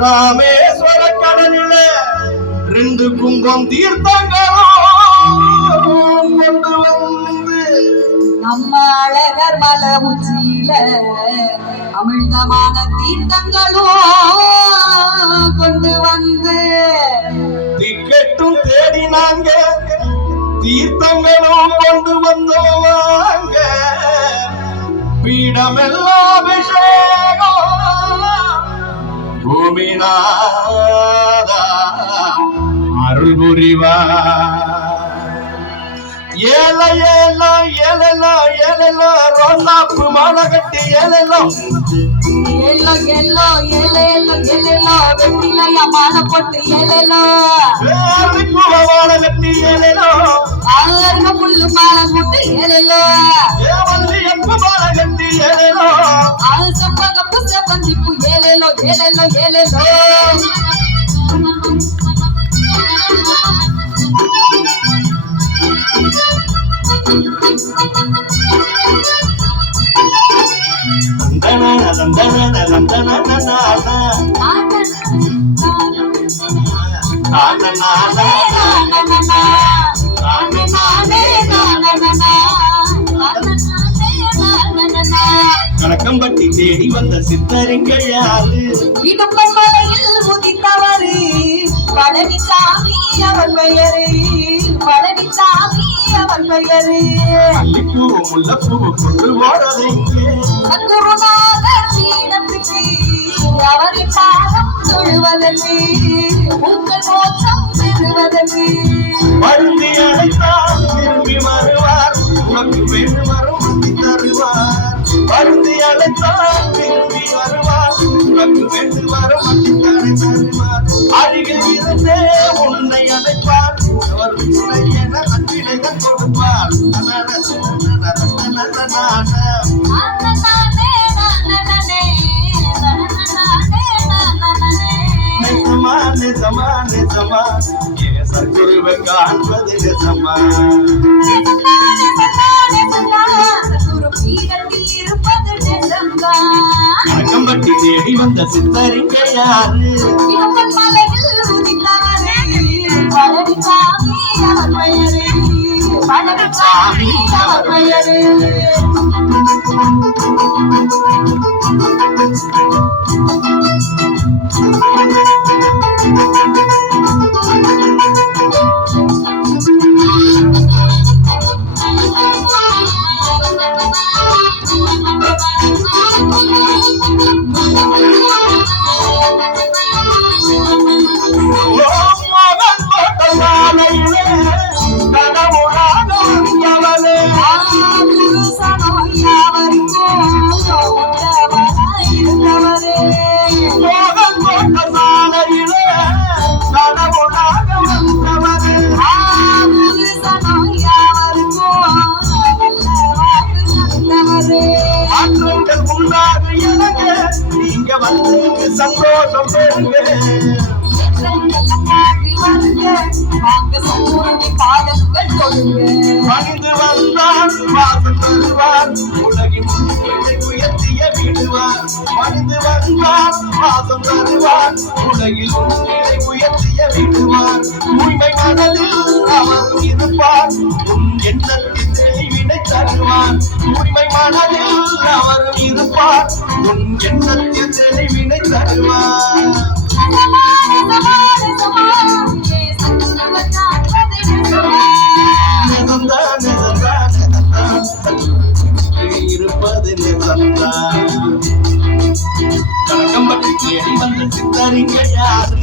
ராமேஸ்வர கடலில 2 கும்பம் தீர்த்தங்களும் கொண்டு வந்து நம்ம அழகர் மலை உச்சியில அமிழ்தமான தீர்த்தங்களும் கொண்டு வந்து திக்கெட்டும் தேடினாங்க தீர்த்தங்களும் கொண்டு வந்தோவாங்க பீடமெல்லாம் அபிஷேகம் பூமிநாதா அருள் புரிவார் ஏல ஏல ஏலலோ ஏலலோ ரோசாப்பு மாலை கட்டி ஏலலோ ஏலோ ஏலோ ஏலேலோ ஏலேலோ வெற்றிலையா மாலை போட்டு ஏலேலோ மாலை கட்டி ஏலலோ ஆறுங்க புல்லு மாலை போட்டு ஏலேலோ ஏவல்லி எப்ப மாலை கட்டி ஏலலோ ஆறு சம்பக புத்த பந்திப்பு ஏலேலோ ஏலேலோ ஏலேலோ கணக்கம்பட்டி தேடி வந்த சித்தரிங்கள் யாரு இடுப்பன் மலையில் உதித்தவரு பழனிசாமி அவர் பெயரு பழனிசாமி அவர் பெயரு மல்லிப்பூ முல்லப்பூ கொண்டு போறதைங்கே குருநாதர் பீடத்துக்கு அவரின் பாதம் தொழுவதற்கு உங்கள் மோட்சம் பெறுவதற்கு வருந்தி அழைத்தால் திரும்பி வருவார் உனக்கு வேண்டும் வரும் தருவார் வருந்தி அழைத்தால் திரும்பி வருவார் உனக்கு வேண்டும் வரும் தருவார் அருகில் இருந்தே உன்னை அழைப்பார் அவர் என அன்பிலைகள் கொடுப்பார் சத்குருவை காண்பது நிஜமா கணக்கம்பட்டி தேடி வந்த சித்தரிங்க யாரு பழனிசாமி அவர் பெயரு பழனிசாமி அவர் பெயரு நீங்க வந்து சந்தோஷம் பெறுங்க பணிந்து வந்தால் வாசம் தருவார் உலகின் உயர்த்திய விடுவார் பணிந்து வந்தால் வாசம் தருவார் உலகில் உயர்த்திய விடுவார் உண்மை மனதில் அவர் இருப்பார் உன் எண்ணத்தின் தெளிவினை தருவார் உண்மை மனதில் அவர் இருப்பார் உன் எண்ணத்தின் தெளிவினை தருவார் இருப்பது கணக்கம்பட்டி தேடி வந்த சித்தரிங்க யாரு